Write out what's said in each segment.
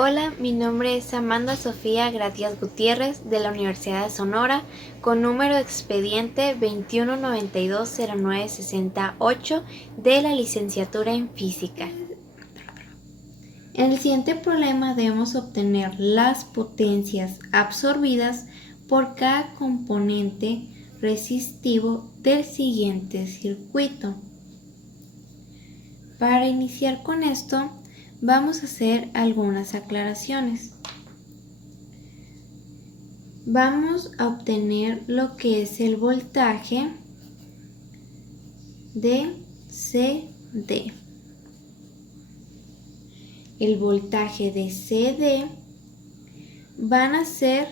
Hola, mi nombre es Amanda Sofía Gratías Gutiérrez de la Universidad de Sonora con número de expediente 21920968 de la licenciatura en Física. En el siguiente problema debemos obtener las potencias absorbidas por cada componente resistivo del siguiente circuito. Para iniciar con esto, vamos a hacer algunas aclaraciones. Vamos a obtener lo que es el voltaje de CD. El voltaje de CD van a ser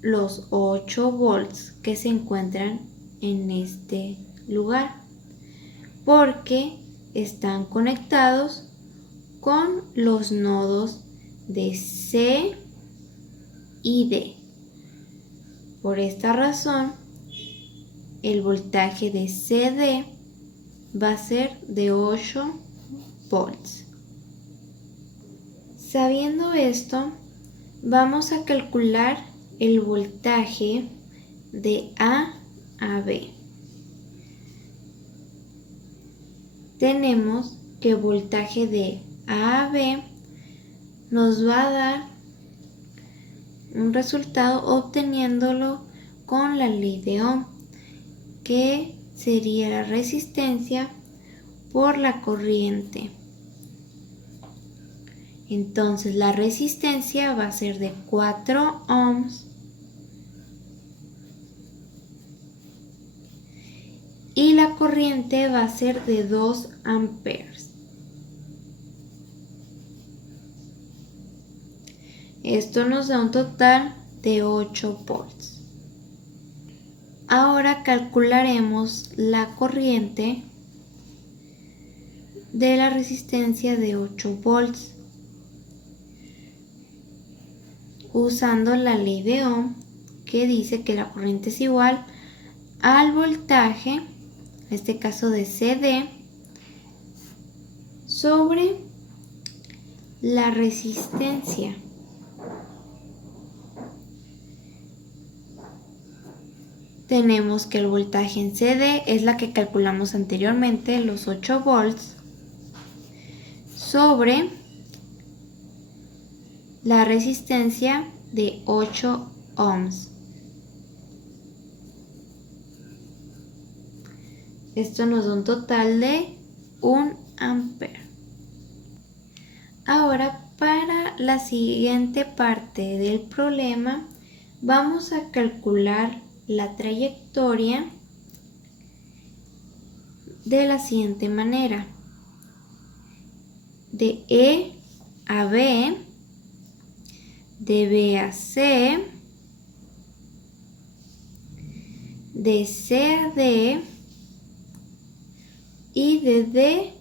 los 8 volts que se encuentran en este lugar, porque están conectados con los nodos de C y D. Por esta razón, el voltaje de CD va a ser de 8 volts. Sabiendo esto, vamos a calcular el voltaje de A a B. Tenemos que el voltaje de A a B nos va a dar un resultado obteniéndolo con la ley de Ohm, que sería la resistencia por la corriente. Entonces la resistencia va a ser de 4 ohms y la corriente va a ser de 2 amperes. Esto nos da un total de 8 volts. Ahora calcularemos la corriente de la resistencia de 8 volts usando la ley de Ohm, que dice que la corriente es igual al voltaje, en este caso de CD, sobre la resistencia. Tenemos que el voltaje en CD es la que calculamos anteriormente, los 8 volts, sobre la resistencia de 8 ohms. Esto nos da un total de 1 ampere. Ahora, para la siguiente parte del problema, vamos a calcular la trayectoria de la siguiente manera. De E a B, de B a C, de C a D y de D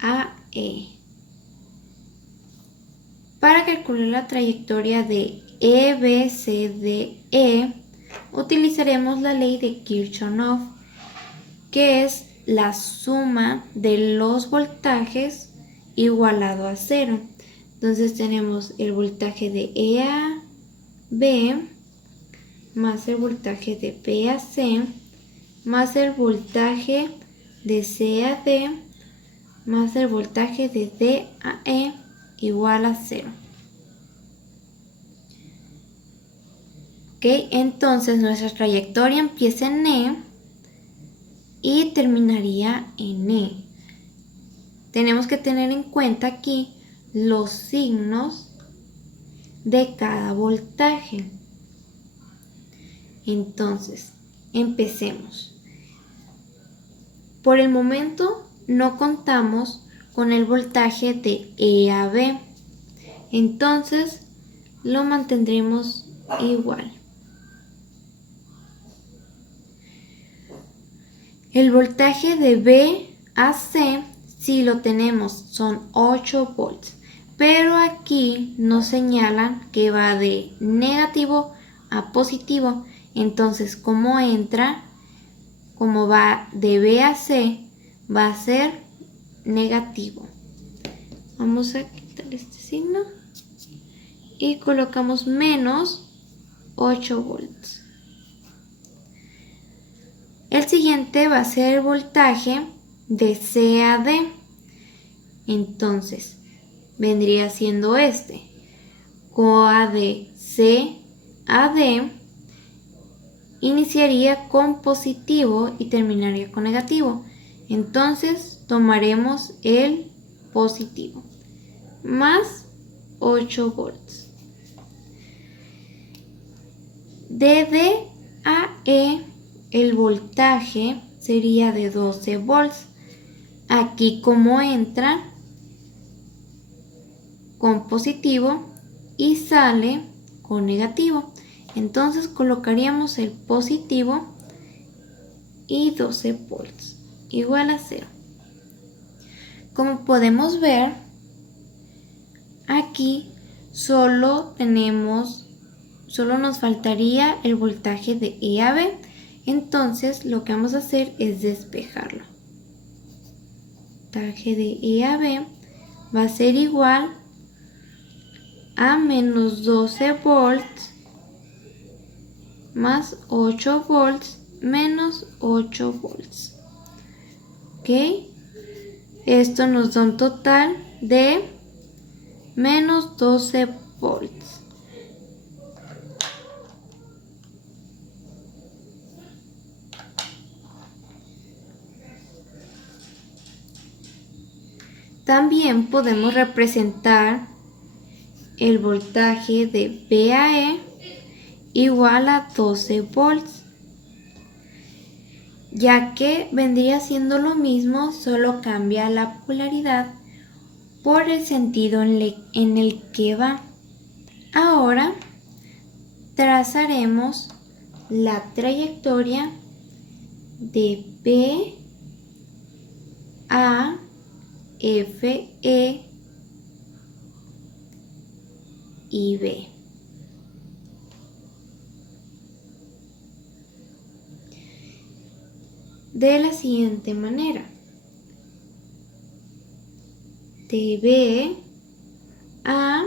a E. Para calcular la trayectoria de EBCDE, utilizaremos la ley de Kirchhoff, que es la suma de los voltajes igualado a 0. Entonces tenemos el voltaje de E a B más el voltaje de B a C más el voltaje de C a D más el voltaje de D a E igual a 0. Ok, entonces nuestra trayectoria empieza en E y terminaría en E. Tenemos que tener en cuenta aquí los signos de cada voltaje. Entonces, empecemos. Por el momento no contamos con el voltaje de E a B, entonces lo mantendremos igual. El voltaje de B a C, si lo tenemos, son 8 volts, pero aquí nos señalan que va de negativo a positivo, entonces como va de B a C, va a ser negativo. Vamos a quitar este signo y colocamos menos 8 volts. El siguiente va a ser el voltaje de C a D. Entonces, vendría siendo este. Va de C a D, iniciaría con positivo y terminaría con negativo. Entonces, tomaremos el positivo, más 8 volts. De D a E, el voltaje sería de 12 volts. Aquí como entra con positivo y sale con negativo. Entonces colocaríamos el positivo y 12 volts igual a 0. Como podemos ver, aquí solo nos faltaría el voltaje de E a B. Entonces lo que vamos a hacer es despejarlo. El voltaje de E a B va a ser igual a menos 12 volts más 8 volts menos 8 volts. ¿Ok? Esto nos da un total de menos 12 volts. También podemos representar el voltaje de V a E igual a 12 volts, ya que vendría siendo lo mismo, solo cambia la polaridad por el sentido en el que va. Ahora trazaremos la trayectoria de P A F E y B. De la siguiente manera. De B a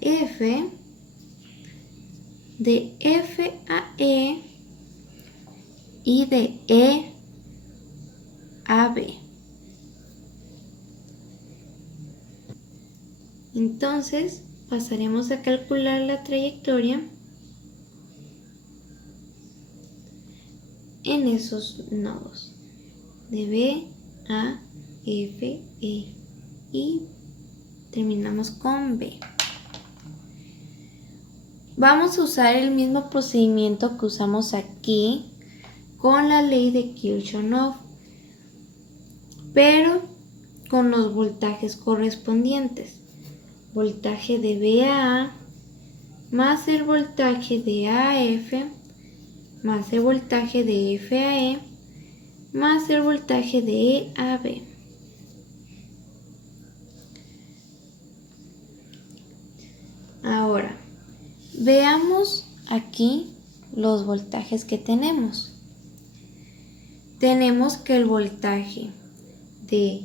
F, de F a E y de E a B. Entonces pasaremos a calcular la trayectoria en esos nodos de B a F, E y terminamos con B. Vamos a usar el mismo procedimiento que usamos aquí con la ley de Kirchhoff, pero con los voltajes correspondientes. Voltaje de VA más el voltaje de AF más el voltaje de FAE más el voltaje de EAB. Ahora, veamos aquí los voltajes que tenemos. Tenemos que el voltaje de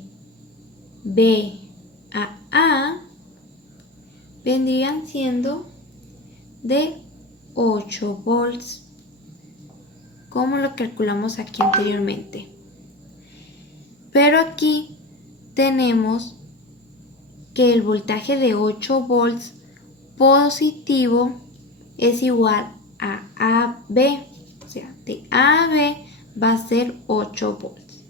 B a A vendrían siendo de 8 volts, como lo calculamos aquí anteriormente. Pero aquí tenemos que el voltaje de 8 volts positivo es igual a AB, o sea, de A a B va a ser 8 volts.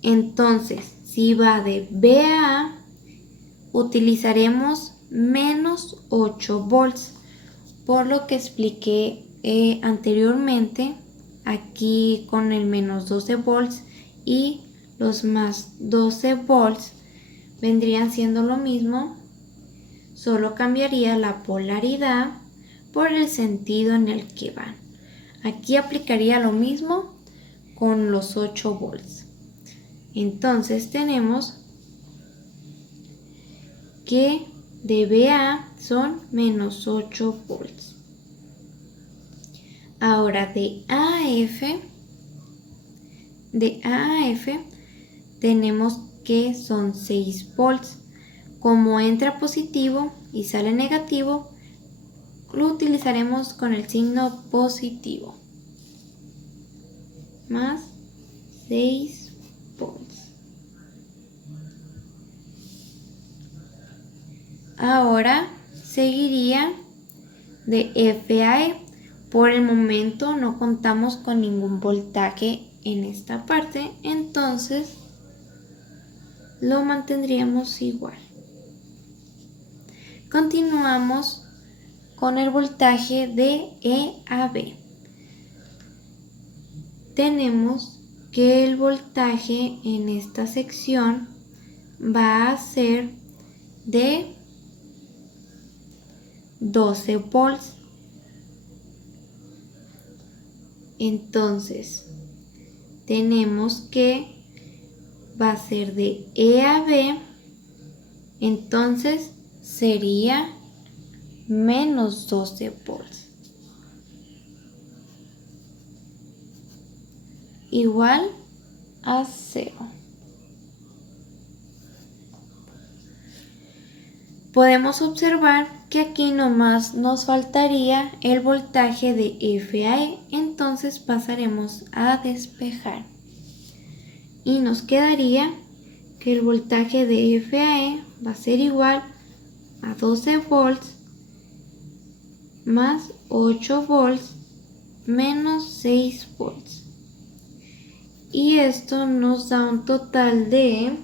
Entonces, si va de B a A, utilizaremos menos 8 volts, por lo que expliqué anteriormente, aquí con el menos 12 volts y los más 12 volts vendrían siendo lo mismo, solo cambiaría la polaridad por el sentido en el que van. Aquí aplicaría lo mismo con los 8 volts. Entonces tenemos que de BA son menos 8 volts. Ahora de AF de A a F tenemos que son 6 volts. Como entra positivo y sale negativo, lo utilizaremos con el signo positivo. Más 6 volts. Ahora seguiría de F a E. Por el momento no contamos con ningún voltaje en esta parte, entonces lo mantendríamos igual. Continuamos con el voltaje de E a B. Tenemos que el voltaje en esta sección va a ser de 12 volts. Entonces, tenemos que va a ser de E a B, entonces sería menos 12 volts. Igual a 0. Podemos observar que aquí nomás nos faltaría el voltaje de F a E, entonces pasaremos a despejar. Y nos quedaría que el voltaje de F a E va a ser igual a 12 volts más 8 volts menos 6 volts. Y esto nos da un total de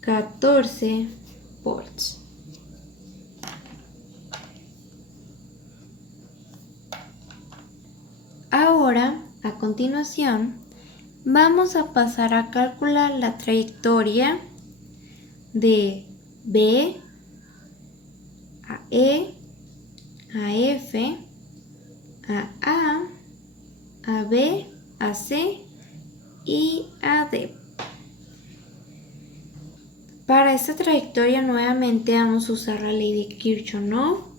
14 volts. Ahora, a continuación, vamos a pasar a calcular la trayectoria de B a E, a F, a B, a C y a D. Para esta trayectoria nuevamente vamos a usar la ley de Kirchhoff,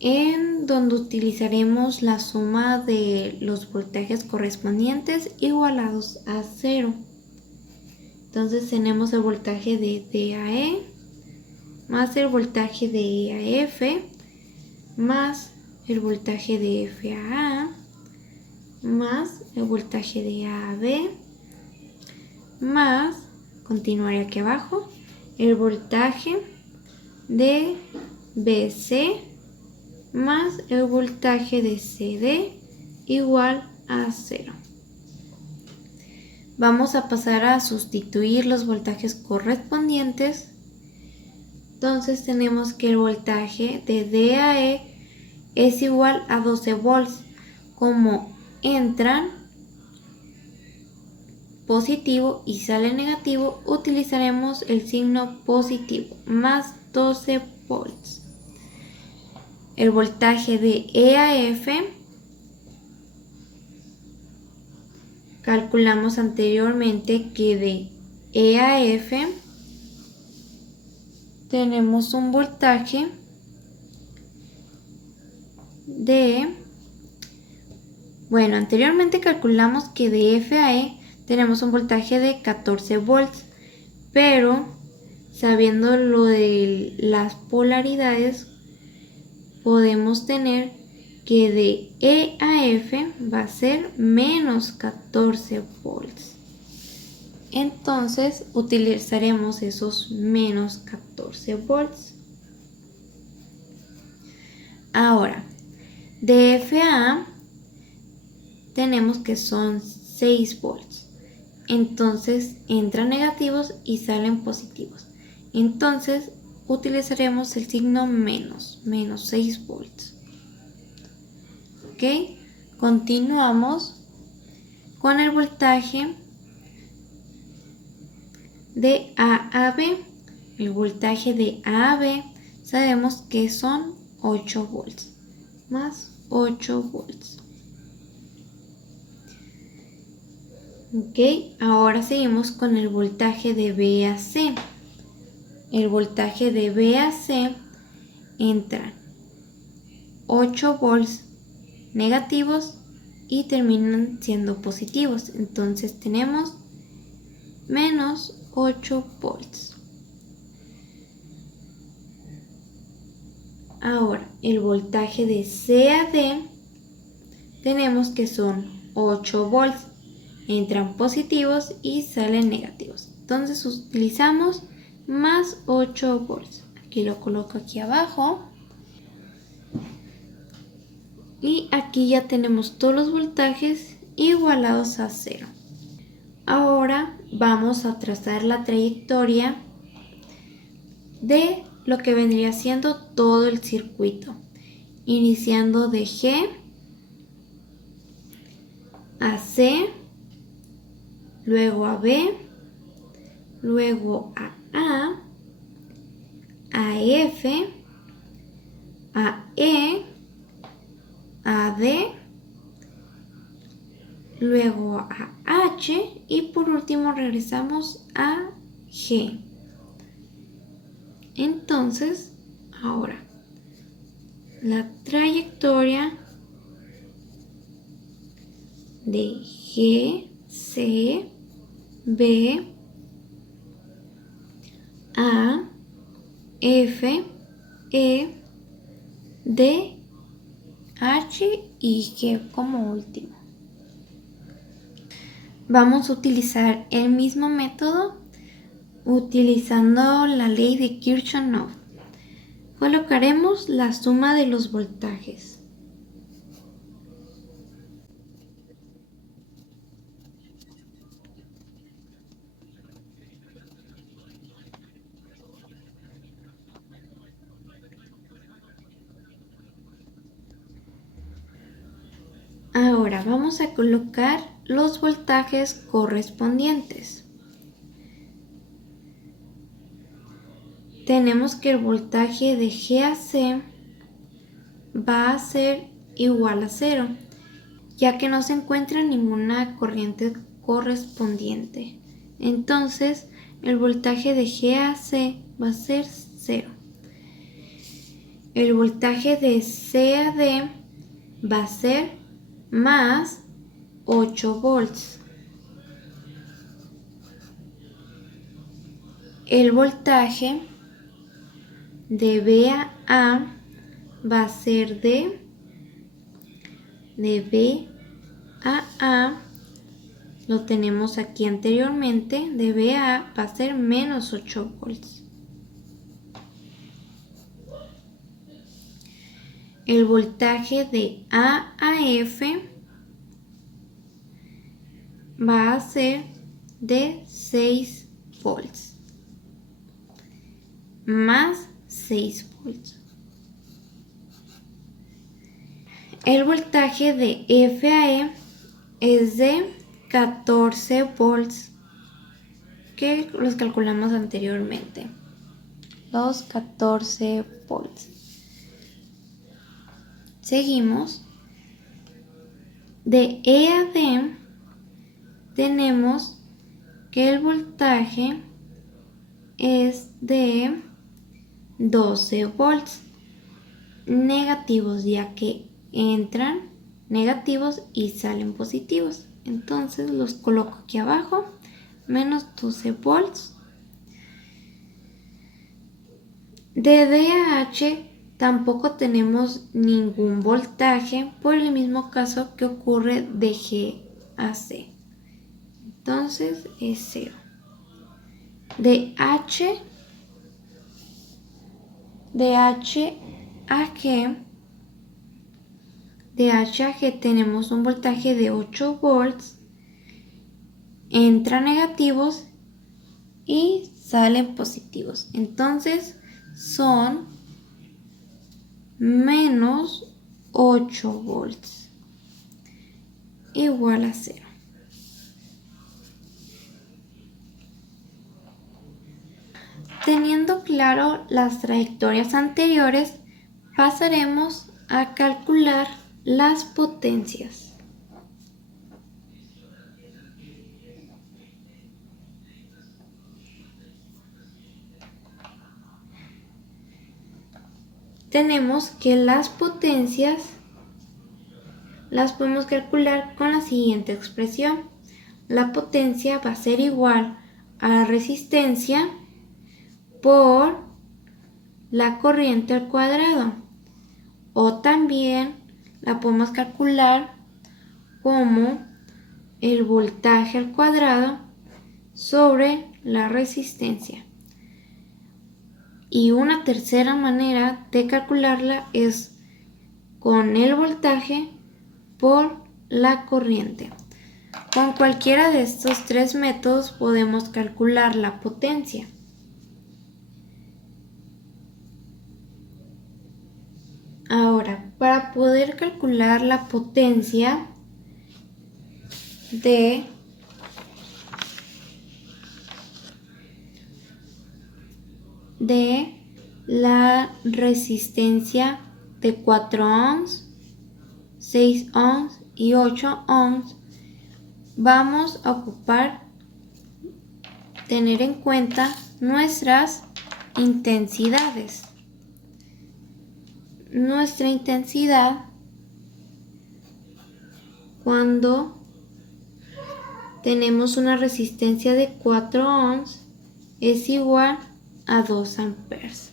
en donde utilizaremos la suma de los voltajes correspondientes igualados a 0. Entonces tenemos el voltaje de D a E más el voltaje de E a F más el voltaje de F a A más el voltaje de A a B más, continuaré aquí abajo, el voltaje de BC más el voltaje de CD igual a 0. Vamos a pasar a sustituir los voltajes correspondientes. Entonces tenemos que el voltaje de D a E es igual a 12 volts. Como entran positivo y sale negativo, utilizaremos el signo positivo, más 12 volts. El voltaje de E a F calculamos anteriormente que de E a F tenemos un voltaje de, anteriormente calculamos que de F a E tenemos un voltaje de 14 volts, pero sabiendo lo de las polaridades, podemos tener que de E a F va a ser menos 14 volts. Entonces utilizaremos esos menos 14 volts. Ahora, de F a A tenemos que son 6 volts. Entonces entran negativos y salen positivos. Entonces utilizaremos el signo menos 6 volts. Ok, continuamos con el voltaje de A a B. El voltaje de A a B sabemos que son 8 volts, más 8 volts. Ok, ahora seguimos con el voltaje de B a C. El voltaje de B a C entra 8 volts negativos y terminan siendo positivos. Entonces tenemos menos 8 volts. Ahora, el voltaje de C a D tenemos que son 8 volts. Entran positivos y salen negativos. Entonces utilizamos más 8 volts. Aquí lo coloco aquí abajo. Y aquí ya tenemos todos los voltajes igualados a 0. Ahora vamos a trazar la trayectoria de lo que vendría siendo todo el circuito. Iniciando de G a C, luego a B, luego a F, a E, a D, luego a H y por último regresamos a G. Entonces, ahora, la trayectoria de G, C, B, A, F, E, D, H y G como último. Vamos a utilizar el mismo método utilizando la ley de Kirchhoff. Colocaremos la suma de los voltajes. Ahora vamos a colocar los voltajes correspondientes. Tenemos que el voltaje de G a C va a ser igual a 0, ya que no se encuentra ninguna corriente correspondiente. Entonces, el voltaje de G a C va a ser 0. El voltaje de C a D va a ser más 8 volts. El voltaje de B a A va a ser de B a A, lo tenemos aquí anteriormente, de B a A va a ser menos 8 volts. El voltaje de A a F va a ser de 6 volts, más 6 volts. El voltaje de F a E es de 14 volts, que los calculamos anteriormente. Los 14 volts. Seguimos. De E a D tenemos que el voltaje es de 12 volts negativos, ya que entran negativos y salen positivos. Entonces los coloco aquí abajo, menos 12 volts. De D a H tampoco tenemos ningún voltaje por el mismo caso que ocurre de G a C. Entonces es 0. De H a G, de H a G tenemos un voltaje de 8 volts, entran negativos y salen positivos. Entonces son menos 8 volts, igual a 0. Teniendo claro las trayectorias anteriores, pasaremos a calcular las potencias. Tenemos que las potencias las podemos calcular con la siguiente expresión. La potencia va a ser igual a la resistencia por la corriente al cuadrado. O también la podemos calcular como el voltaje al cuadrado sobre la resistencia. Y una tercera manera de calcularla es con el voltaje por la corriente. Con cualquiera de estos tres métodos podemos calcular la potencia. Ahora, para poder calcular la potencia de la resistencia de 4 ohms, 6 ohms y 8 ohms, vamos a tener en cuenta nuestras intensidades. Nuestra intensidad cuando tenemos una resistencia de 4 ohms es igual a 2 amperes.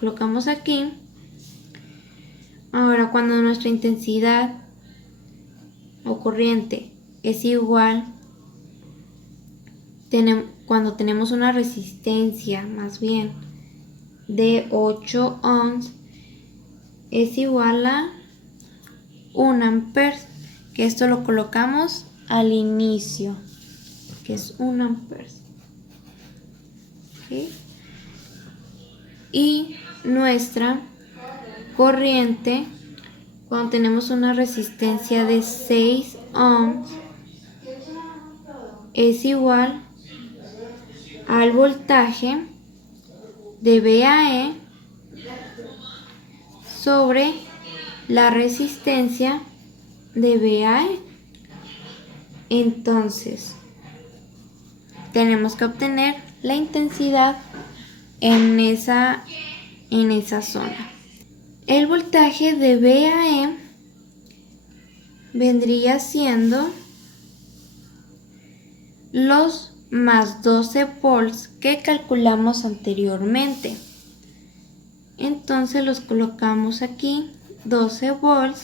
Colocamos aquí. Ahora, cuando nuestra intensidad o corriente es igual, cuando tenemos una resistencia más bien de 8 ohms, es igual a 1 ampere, que esto lo colocamos al inicio, que es 1 ampere. ¿Okay? Y nuestra corriente, cuando tenemos una resistencia de 6 ohms, es igual al voltaje de VAE sobre la resistencia de VAE. Entonces, tenemos que obtener la intensidad en esa zona. El voltaje de VAE vendría siendo los más 12 volts que calculamos anteriormente. Entonces los colocamos aquí, 12 volts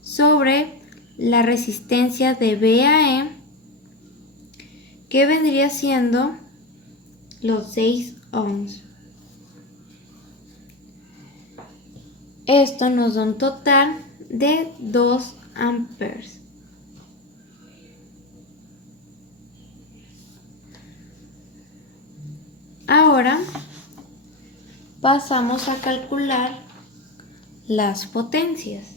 sobre la resistencia de VAE, que vendría siendo los 6 ohms. Esto nos da un total de 2 amperes. Ahora pasamos a calcular las potencias.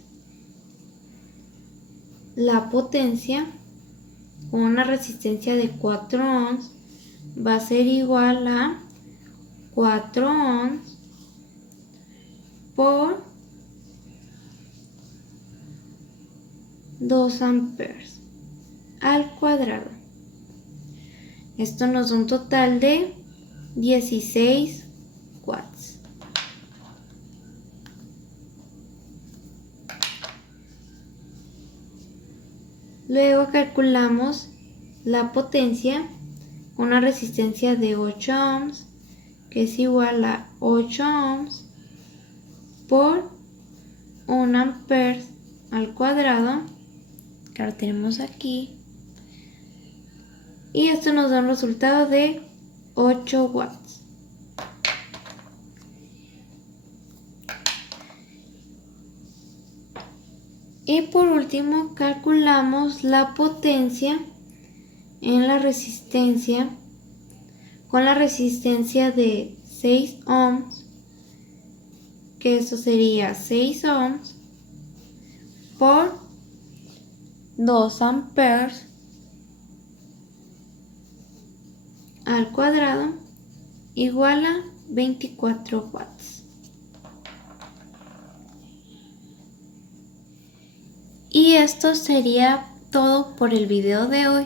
La potencia con una resistencia de 4 ohms va a ser igual a 4 ohms por 2 amperes al cuadrado. Esto nos da un total de 16 watts. Luego calculamos la potencia con una resistencia de 8 ohms, que es igual a 8 ohms por 1 ampere al cuadrado, que lo tenemos aquí, y esto nos da un resultado de 8 watts. Y por último calculamos la potencia en la resistencia con la resistencia de 6 ohms, que eso sería 6 ohms por 2 amperes al cuadrado, igual a 24 watts. Y esto sería todo por el video de hoy.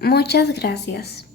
Muchas gracias.